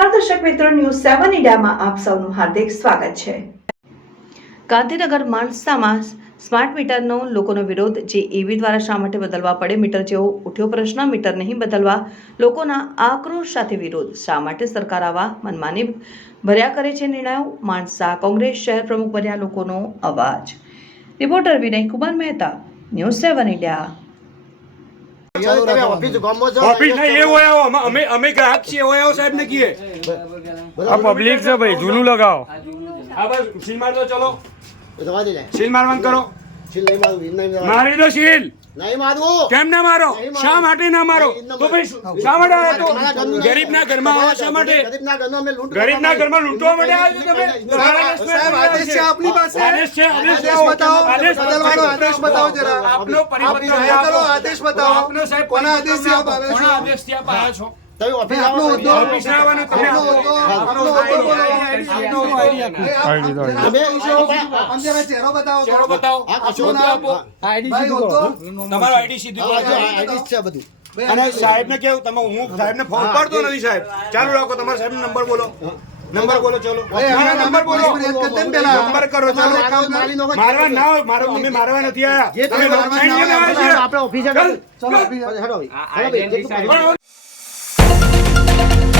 મિત્રો ન્યૂઝ સેવન ઇન્ડિયામાં આપ સૌનું હાર્દિક સ્વાગત છે. ગાંધીનગર માણસામાં સ્માર્ટ મીટરનો લોકોનો વિરોધ જે ઈવી દ્વારા શા માટે બદલવા પડે મીટર જેવો ઉઠ્યો પ્રશ્ન મીટર નહીં બદલવા લોકોના આક્રોશ સાથે વિરોધ શા માટે સરકાર આવા મનમાની ભર્યા કરે છે નિર્ણયો? માણસા કોંગ્રેસ શહેર પ્રમુખ બન્યા લોકોનો અવાજ. Reporter Vinay Kumar Mehta news seven India. Office નહીં એ હોય અમે- અમે અમે ગ્રાહક છીએ હોય સાહેબ ને કીએ આ પબ્લિક છે ભાઈ જૂનું લગાવો. હા બસ સીલ માર દો ચલો દવા દે. સીલ મારવાનું કરો. સીલ નહીં મારું, નહીં મારું. મારી દો સીલ. નહીં મારું. કેમ ના મારો? શા માટે ના મારો? તો ભાઈ શા માટે આવ્યા તો? તમારા ઘરનું ઘરમાં આવો શા માટે? ગરીબના કરવા ઘરમાં લૂંટવા માટે આવ્યા તમે? સાહેબ, આદેશ છે. આપની પાસે. આદેશ છે આદેશ આદેશ બતાવો. આદેશ બદલવાનો આદેશ બતાવો જરા. આપનો પરિપત્ર આદેશ બતાવો. આપનો સાહેબ કોના પરિપત્ર આદેશથી આપ આવ્યા છો? કોના આદેશથી આપ આવ્યા છો? તમે ઓફિસ આવો ઓફિસ તમે આઈડી ચહેરો બતાવો ચહેરો બતાવો. આ કશું. તમારો આઈડી સીધી કરો. આઈડી છે બધું. અને સાહેબ ને કેવું? તમે હું સાહેબ ને ફોન કરતો નથી સાહેબ. ચાલુ રાખો તમારે સાહેબ નંબર બોલો. નંબર બોલો ચલો. નંબર બોલો. નંબર કરો ચાલો. મારવા ના હોય મારો અમે મારવા નથી આયા. તમે આપણે ઓફિસે ચલો હેડો Thank you